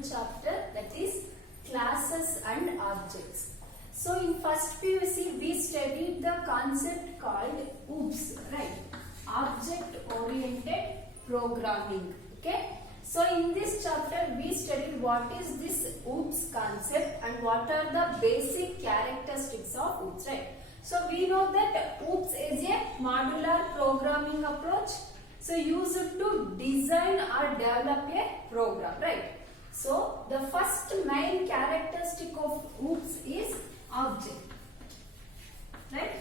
new chapter, that is classes and objects. So in first PUC we studied the concept called OOPS, right? Object Oriented Programming. Okay. So in this chapter we studied what is this OOPS concept and what are the basic characteristics of OOPS, right? So we know that OOPS is a modular programming approach. So used to design or develop a program, right? So the first main characteristic of OOPS is object, right?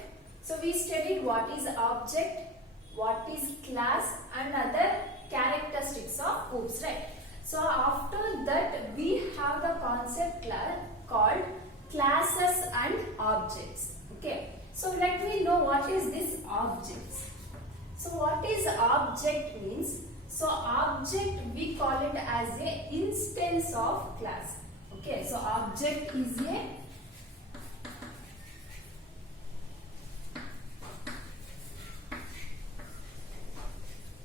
So we studied what is object, what is class and other characteristics of OOPS, right? So after that we have the concept called classes and objects. Okay. So let me know what is this objects. So what is object means? So object we call it as a instance of class. Okay. So object is a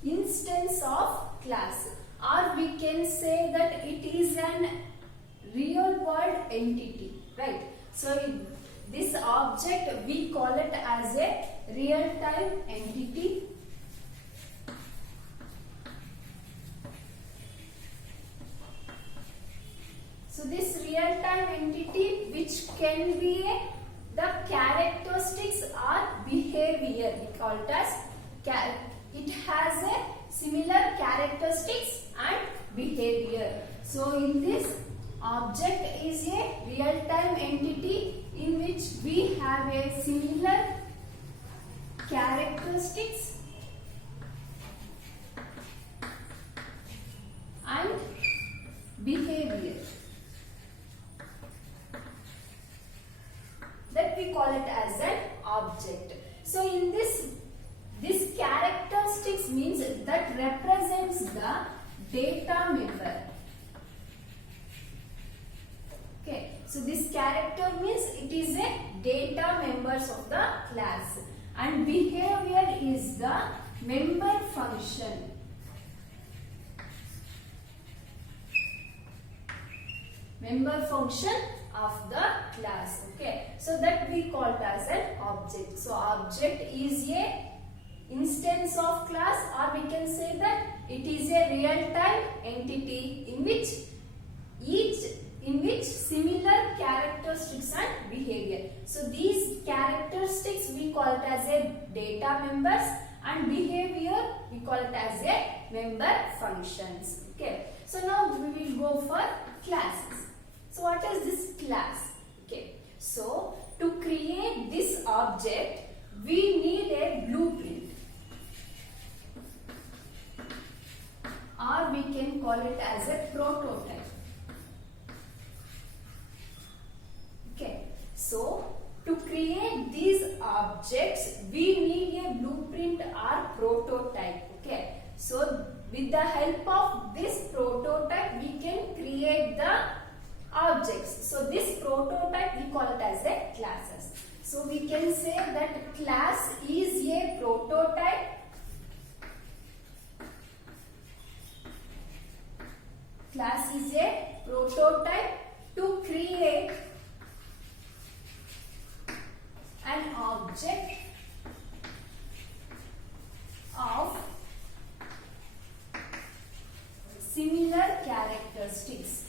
instance of class, or we can say that it is an real world entity, right? So this object we call it as a real time entity. So this real time entity which can be the characteristics or behavior, we call it as it has a similar characteristics and behavior. So in this object is a real time entity in which we have a similar characteristics and behavior. That we call it as an object. So in this characteristics means that represents the data member. Okay, so this character means it is a data members of the class, and behavior is the member function. Member function of the class. Okay, so that we call it as an object. So object is a instance of class, or we can say that it is a real time entity in which similar characteristics and behavior. So these characteristics we call it as a data members, and behavior we call it as a member functions. Okay, so now we will go for classes. So what is this class? Okay, so to create this object we need a blueprint, or we can call it as a prototype. Okay, so to create these objects we need a blueprint or prototype. Okay, so with the help of this prototype we can create the objects. So this prototype we call it as a classes. So we can say that class is a prototype. Class is a prototype to create an object of similar characteristics.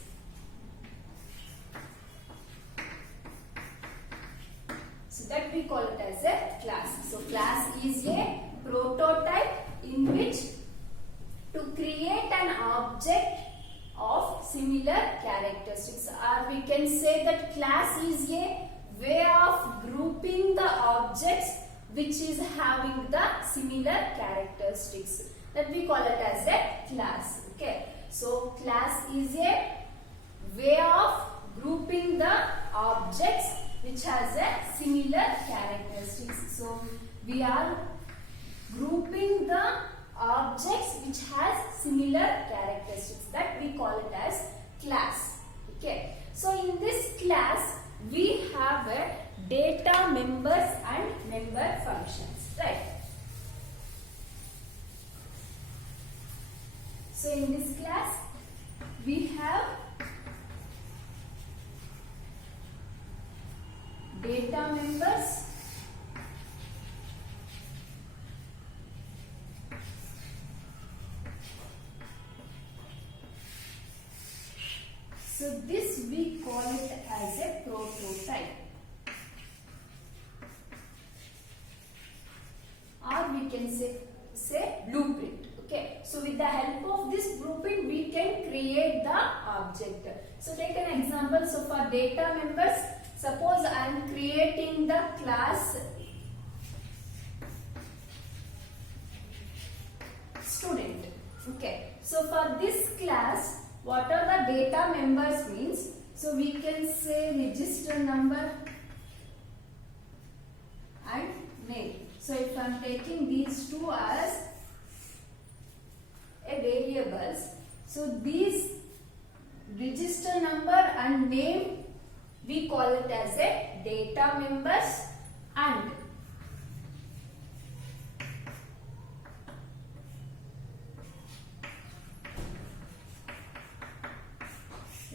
So that we call it as a class. So class is a prototype in which to create an object of similar characteristics, or we can say that class is a way of grouping the objects which is having the similar characteristics. That we call it as a class. Okay, so class is a way of grouping the objects which has a similar characteristics. So we are grouping the objects which has similar characteristics, that we call it as class. Okay, so in this class we have a data members and member functions, right? So in this class we have data members so this we call it as a prototype or we can say blueprint. Okay, so with the help of this blueprint we can create the object. So take an example. So for data members, suppose I am creating the class student. Okay, so for this class what are the data members means, so we can say register number and name. So if I am taking these two as a variables, so these register number and name we call it as a data members, and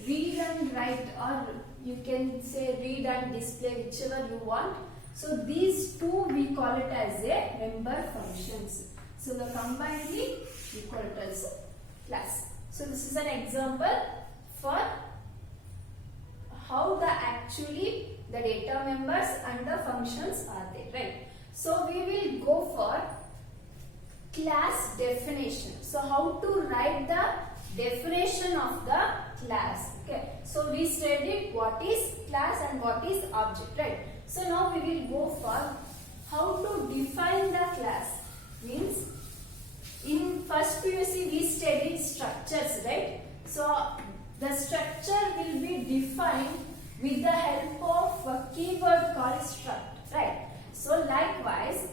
read and write, or you can say read and display, whichever you want. So these two we call it as a member functions. So the combinedly we call it as a class. So this is an example for how the data members and the functions are there, right? So we will go for class definition. So how to write the definition of the class. Okay, so we studied what is class and what is object, right? So now we will go for how to define the class. Means in first PUC we studied structures, right? So the structure will be defined with the help of a keyword called struct, right? So likewise,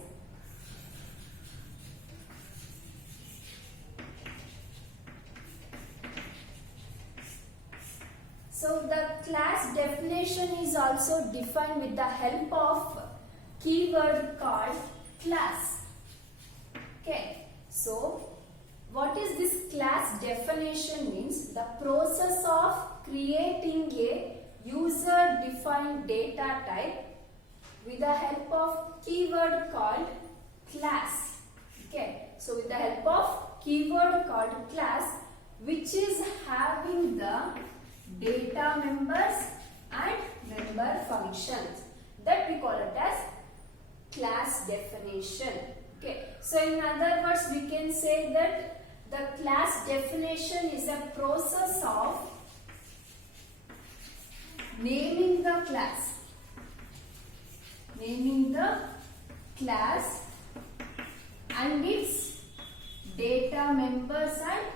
so the class definition is also defined with the help of keyword called class. Okay, so what is this class definition means? The process of creating a user defined data type with the help of keyword called class. Okay, so with the help of keyword called class, which is having the data members and member functions, that we call it as class definition. Okay, so in other words we can say that the class definition is a process of naming the class and its data members and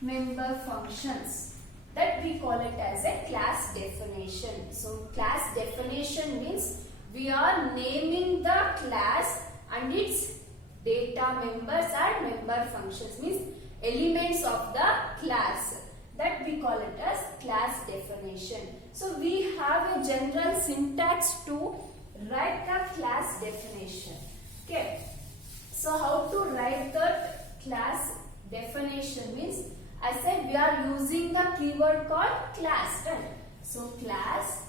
member functions, that we call it as a class definition. So class definition means we are naming the class and its data members and member functions, means elements of the class, that we call it as class definition. So we have a general syntax to write the class definition. Okay, so how to write the class definition means, I said we are using the keyword called class, right? So class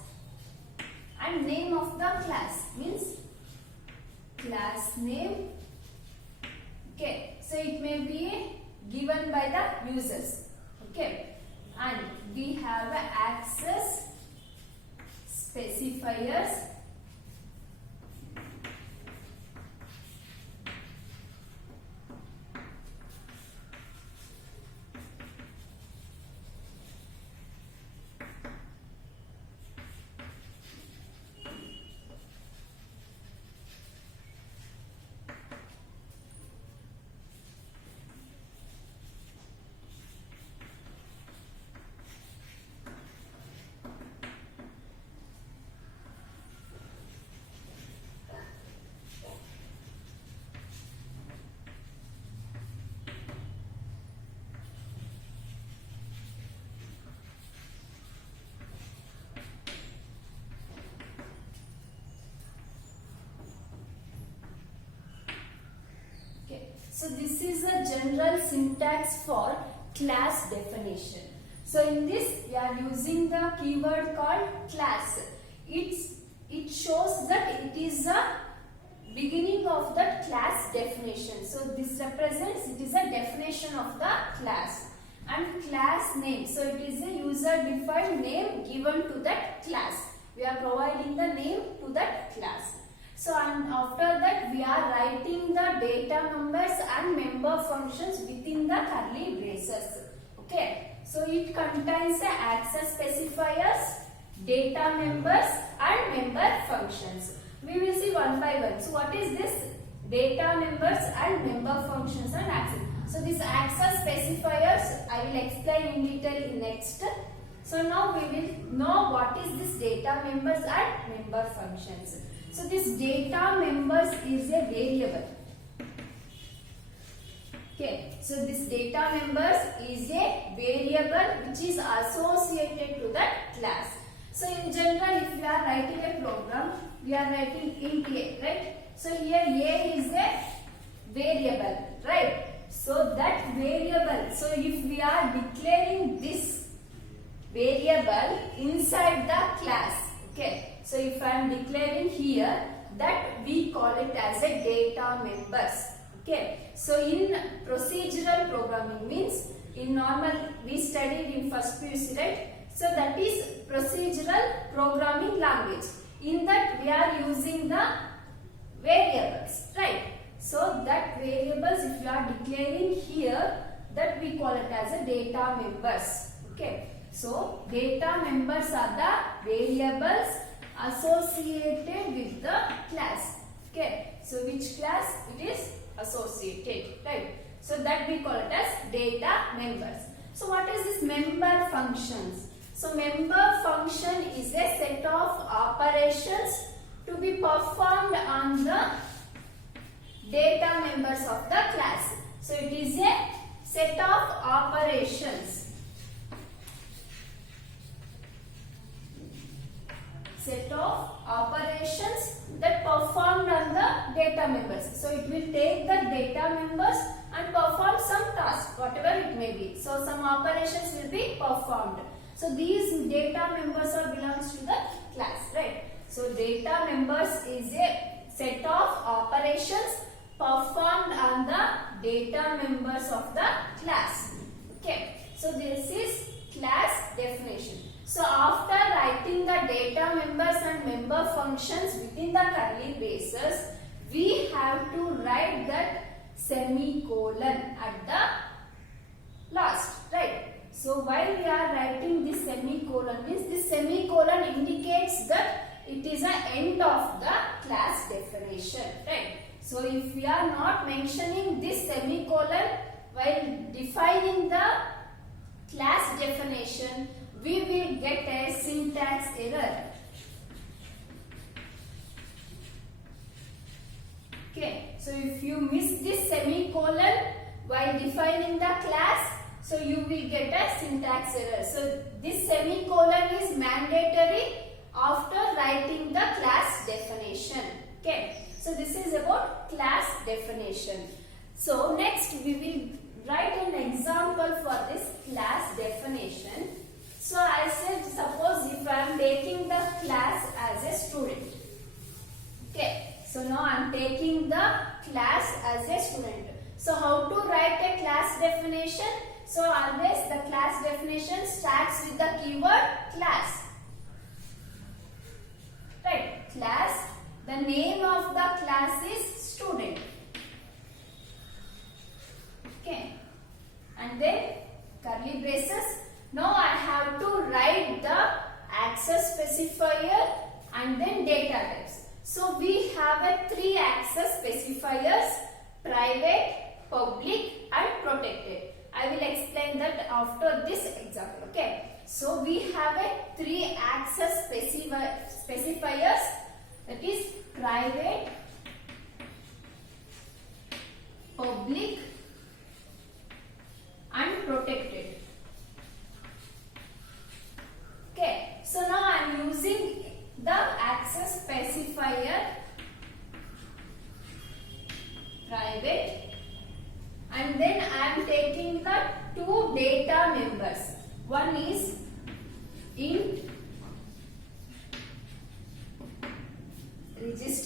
and name of the class means class name. Okay, so it may be given by the users. Okay, and we have access specifiers. So this is a general syntax for class definition. So in this we are using the keyword called class. Its it shows that it is a beginning of the class definition. So this represents it is a definition of the class. And class name, so it is a user defined name given to that class. We are providing the name to that class. So and after that we are writing the data members and member functions within the curly braces. Okay, so it contains the access specifiers, data members and member functions. We will see one by one. So what is this? Data members and member functions and access. So this access specifiers I will explain in detail in next. So now we will know what is this data members and member functions. So this data members is a variable. Okay, so this data members is a variable which is associated to that class. So in general, if we are writing a program, we are writing int a, right? So here a is a variable, right? So that variable, so if we are declaring this variable inside the class, okay? So if I am declaring here, that we call it as a data members, okay? So in procedural programming means in normal we studied in first PUC, right? So that is procedural programming language. In that we are using the variables, right? So that variables if you are declaring here, that we call it as a data members. Okay. So data members are the variables associated with the class. Okay. So which class it is associated, right? So that we call it as data members. So what is this member functions? So member function is a set of operations to be performed on the data members of the class. So it is a set of operations. Set of operations that performed on the data members. So it will take the data members and perform some task, whatever it may be. So some operations will be performed. So these data members are belongs to the class, right? So data members is a set of operations performed on the data members of the class. Okay. So this is class definition. So after writing the data members and member functions within the curly braces, we have to write that semicolon at the last, right? So while we are writing this semicolon, means this semicolon indicates that it is an end of the class definition, right? So if we are not mentioning this semicolon while defining the class definition, we will get a syntax error. Okay, so if you miss this semicolon while defining the class, so you will get a syntax error. So this semicolon is mandatory after writing the class definition. Okay, so this is about class definition. So next we will write an example for this class definition. So I said, suppose if I am taking the class as a student. Okay, so now I am taking the class as a student. So how to write a class definition? So always the class definition starts with the keyword class. Right, class. The name of the class is student. Okay, and then curly braces. Now I have to write the access specifier and then data types. So we have a 3 access specifiers: private, public and protected. I will explain that after this example. Okay. So we have a 3 access specifiers, that is private, public and protected. Okay. So now I am using the access specifier private, and then I am taking the 2 data members. One is int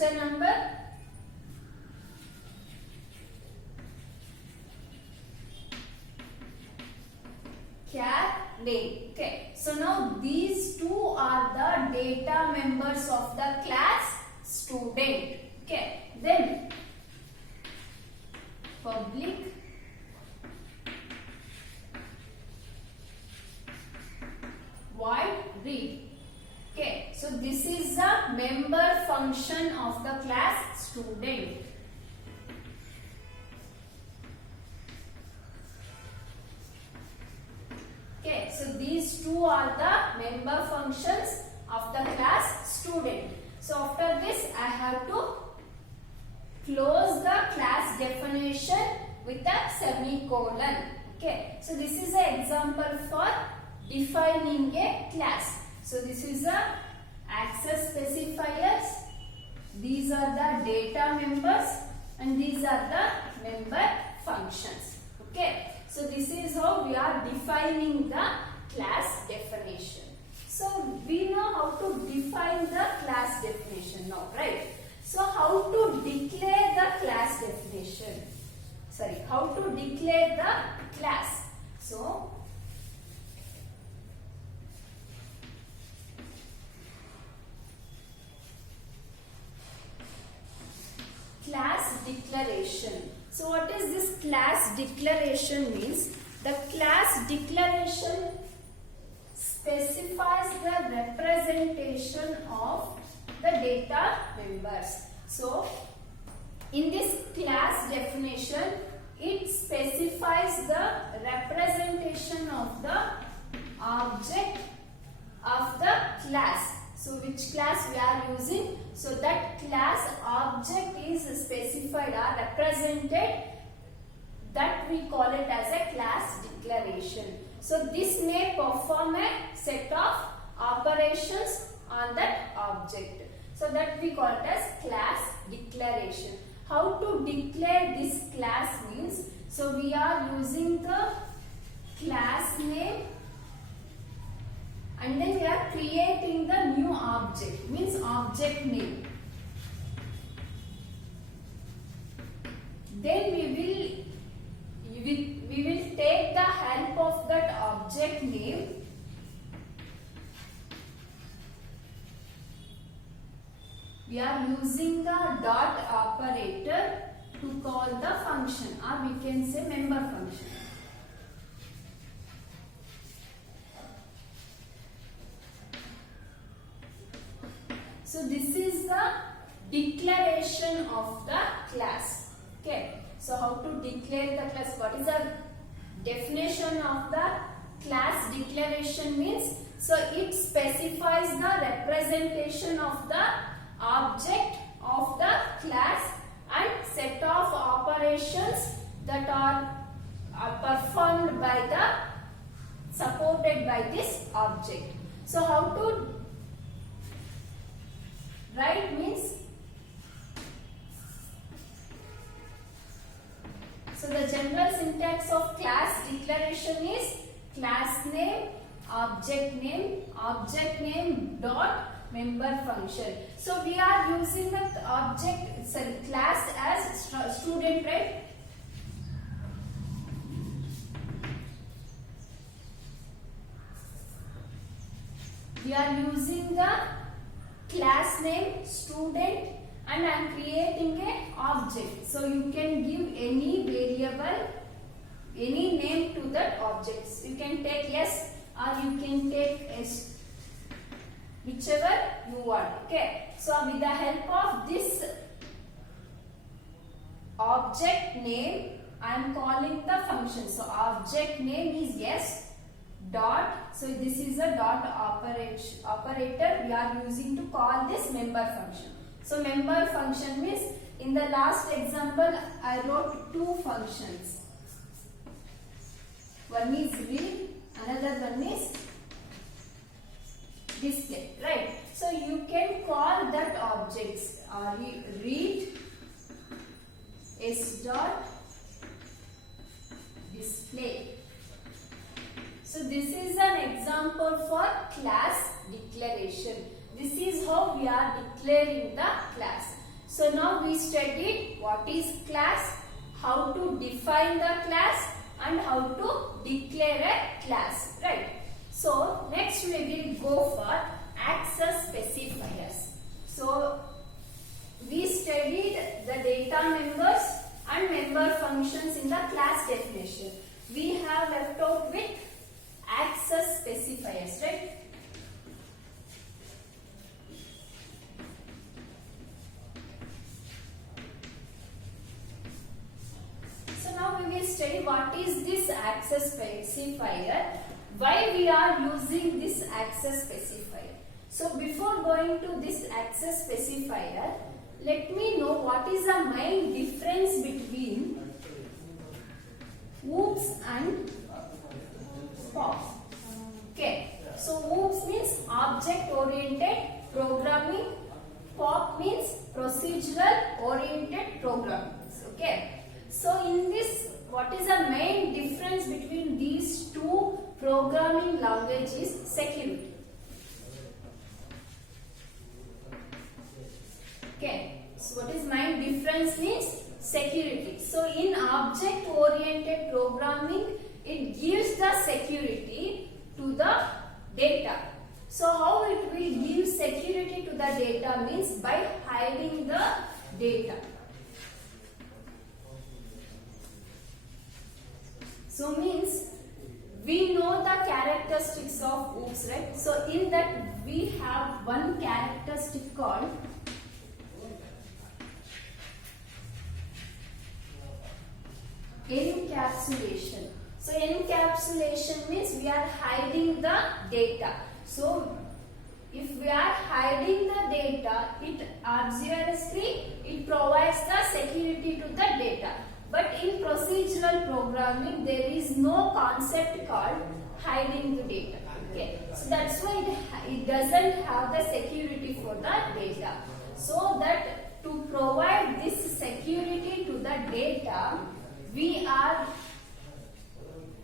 register number, char name. Okay, so now these two are the data members of the class student. Okay, then public void read. Okay, so this is the member function of the class student. Okay, so these two are the member functions of the class student. So after this I have to close the class definition with a semicolon. Okay, so this is an example for defining a class. So this is the access specifiers, these are the data members, and these are the member functions. Okay, so this is how we are defining the class definition. So we know how to define the class definition now, right? So how to declare the class definition? Sorry, how to declare the class? So class declaration. So what is this class declaration means? The class declaration specifies the representation of the data members. So in this class definition, it specifies the representation of the object of the class. So which class we are using? So that class object is specified or represented, that we call it as a class declaration. So this may perform a set of operations on that object. So that we call it as class declaration. How to declare this class means, so we are using the class name and then we are creating the new object, means object name. Then we will take the help of that object name we are using the dot operator to call the function, or we can say member function. So this is the declaration of the class. Okay. So how to declare the class? What is the definition of the class declaration means? So it specifies the representation of the object of the class and set of operations that are performed by the supported by this object. So how to write means, so the general syntax of class declaration is class name dot member function. So we are using the class as student, right? We are using the class name student and I am creating a object. So you can give any variable, any name to that object. You can take S or you can take S, whichever you want. Okay. So with the help of this object name, I am calling the function. So object name is S dot. So this is a dot operator we are using to call this member function. So member function means, in the last example I wrote two functions. One is read, another one is display, right? So you can call that objects read s dot display. So this is an example for class declaration. This is how we are declaring the class. So now we studied what is class, how to define the class and how to declare a class, right? So next we will go for access specifiers. So we studied the data members and member functions in the class definition. We have left out with access specifiers, right? So now we will study what is this access specifier, why we are using this access specifier. So before going to this access specifier, let me know what is the main difference between OOPS and POP. Okay, so OOPS means object oriented programming, POP means procedural oriented programming. Okay, so in this, what is the main difference between these two programming languages? Security. Okay, so what is main difference means security. So in object oriented programming, it gives the security to the data. So how it will give security to the data means by hiding the data. So means we know the characteristics of OOPS, right? So in that we have one characteristic called encapsulation. So encapsulation means we are hiding the data. So if we are hiding the data, it obviously it provides the security to the data. But in procedural programming, there is no concept called hiding the data. Okay, so that's why it doesn't have the security for the data. So that to provide this security to the data, we are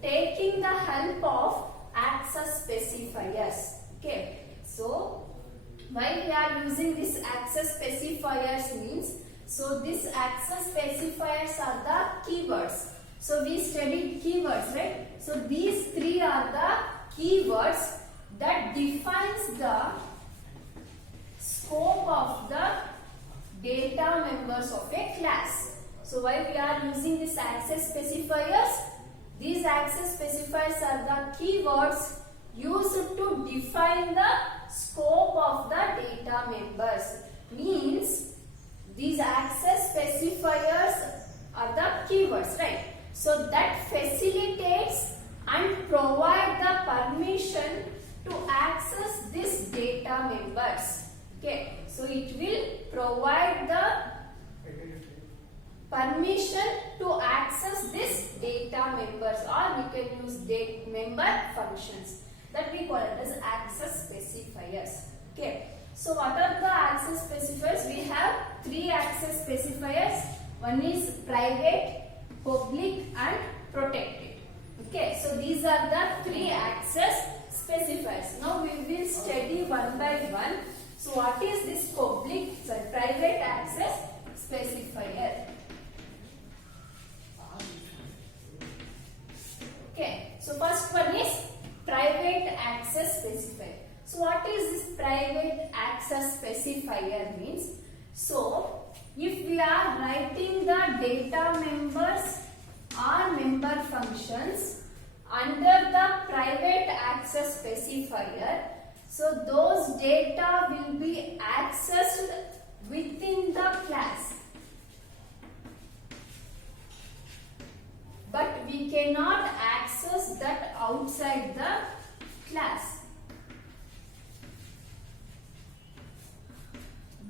taking the help of access specifiers. Okay, so why we are using this access specifiers means, so these access specifiers are the keywords. So we studied keywords, right? So these three are the keywords that defines the scope of the data members of a class. So why we are using this access specifiers? These access specifiers are the keywords used to define the scope of the data members. Means these access specifiers are the keywords, right? So that facilitates and provide the permission to access these data members. Okay, so it will provide the permission to access this data members, or we can use data member functions, that we call it as access specifiers. Okay, so what are the access specifiers? We have three access specifiers. One is private, public and protected. Okay, so these are the three access specifiers. Now we will study one by one. So what is this private access specifier? Okay, so first one is private access specifier. So what is this private access specifier means? So if we are writing the data members or member functions under the private access specifier, so those data will be accessed within the class. But we cannot access that outside the class.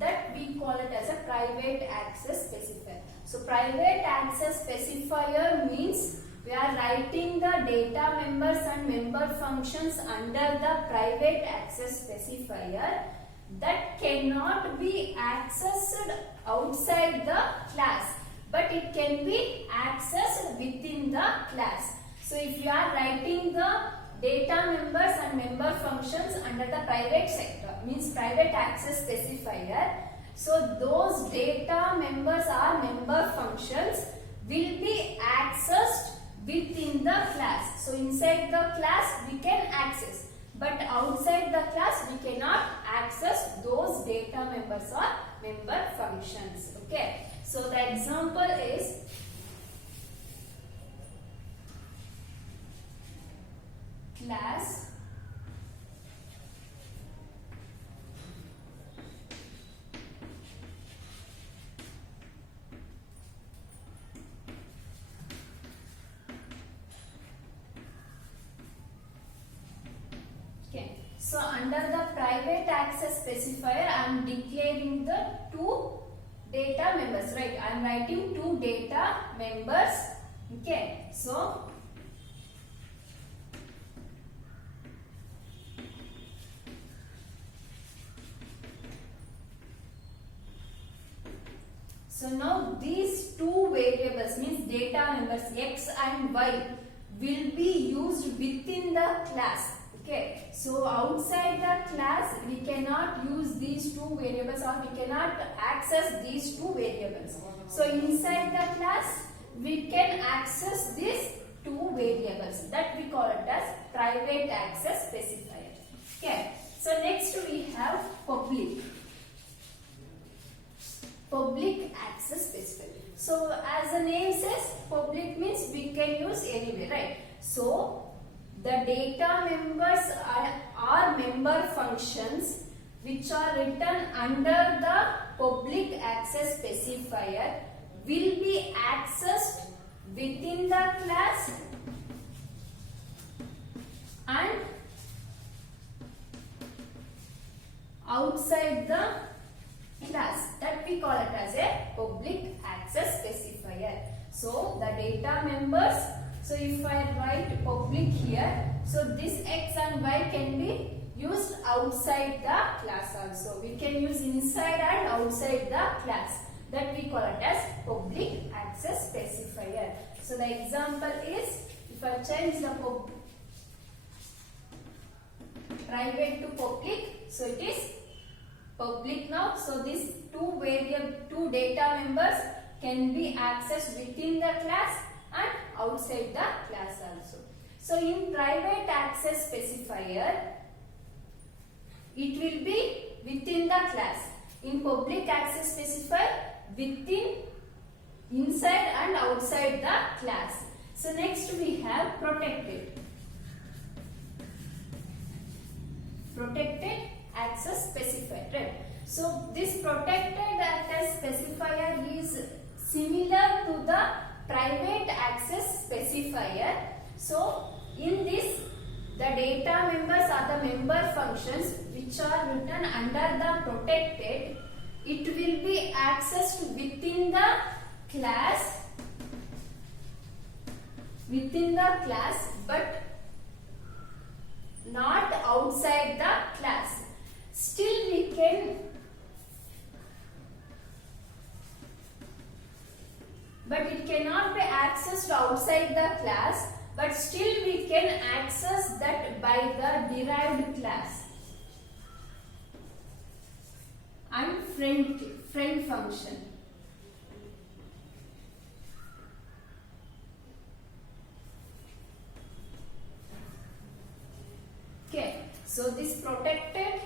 That we call it as a private access specifier. So private access specifier means we are writing the data members and member functions under the private access specifier that cannot be accessed outside the class, but it can be accessed within the class. So if you are writing the data members and member functions under the private sector, means private access specifier, So those data members or member functions will be accessed within the class. So inside the class we can access, but outside the class we cannot access those data members or member functions. Okay. So the example is class So under the private access specifier, I am declaring the two data members, right? I am writing two data members. Okay. So now these two variables means data members x and y will be used within the class. Okay, so outside the class we cannot use these two variables or we cannot access these two variables. So inside the class we can access these two variables, that we call it as private access specifier. Okay, so next we have public access specifier. So as the name says, public means we can use anywhere, right? So the data members are member functions which are written under the public access specifier will be accessed within the class and outside the class, that we call it as a public access specifier. So the data members, so if I write public here, so this x and y can be used outside the class also. We can use inside and outside the class, that we call it as public access specifier. So the example is, if I change the private to public, so it is public now. So these two data members can be accessed within the class and outside the class also. So in private access specifier, it will be within the class. In public access specifier, within, inside and outside the class. So next we have protected access specifier, right? So this protected access specifier is similar to the private access specifier. So in this, the data members are the member functions which are written under the protected. It will be accessed within the class, but not outside the class. Still we can, but it cannot be accessed outside the class, but still we can access that by the derived class and friend function. Okay, so this protected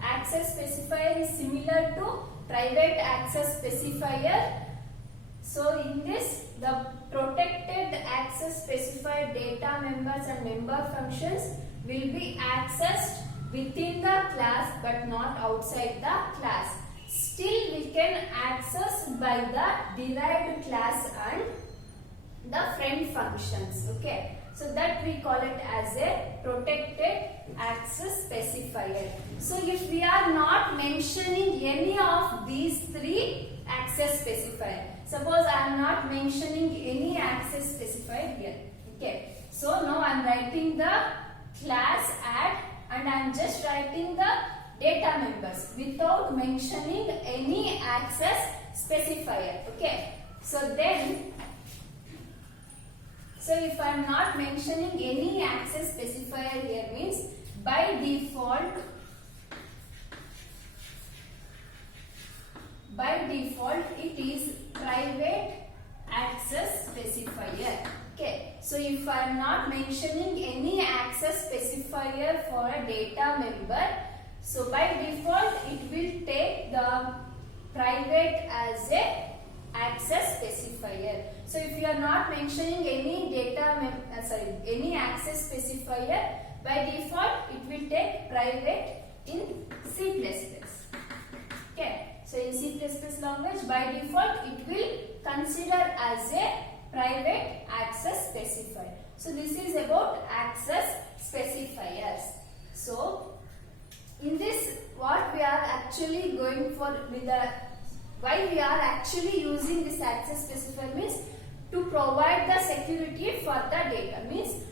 access specifier is similar to private access specifier. So in this, the protected access specifier data members and member functions will be accessed within the class but not outside the class. Still we can access by the derived class and the friend functions. Okay, so that we call it as a protected access specifier. So if we are not mentioning any of these three access specifier, suppose I am not mentioning any access specifier here. Okay, so now I am writing the class add and I am just writing the data members without mentioning any access specifier. Okay, so then, so if I am not mentioning any access specifier here, means by default by default it is private access specifier. Okay, so if I am not mentioning any access specifier for a data member, so by default it will take the private as a access specifier. So if you are not mentioning any any access specifier, by default it will take private in C++. Okay, so in C++ language by default it will consider as a private access specifier. So this is about access specifiers. So in this, what we are actually going for with the why we are actually using this access specifier means to provide the security for the data, means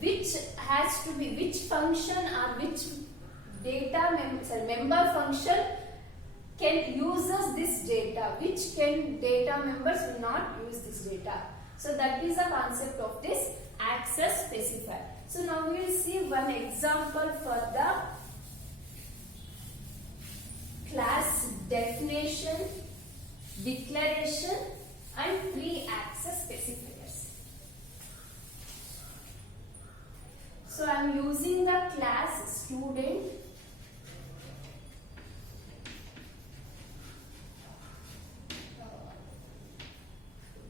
which has to be, which function or which member function can uses this data, which data members will not use this data. So that is the concept of this access specifier. So now we will see one example for the class definition, declaration and pre-access specifiers. So I am using the class student.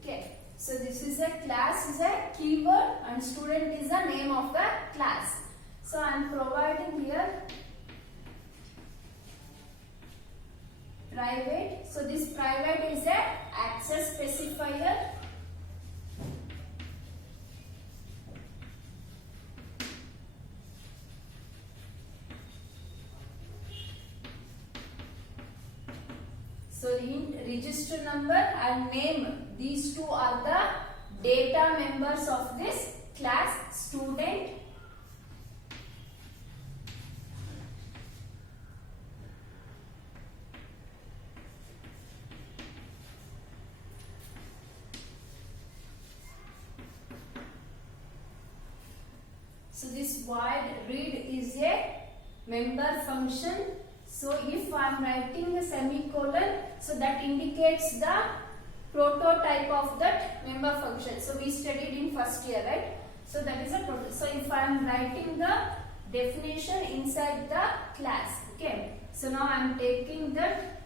Okay, so this is a class, is a keyword and student is the name of the class. So I am providing here private. So this private is a access specifier. So in register number and name, these two are the data members of this class student. So this void read is a member function. So if I am writing a semicolon, so that indicates the prototype of that member function. So we studied in first year, right? So that is a prototype. So if I am writing the definition inside the class, okay. So now I am taking that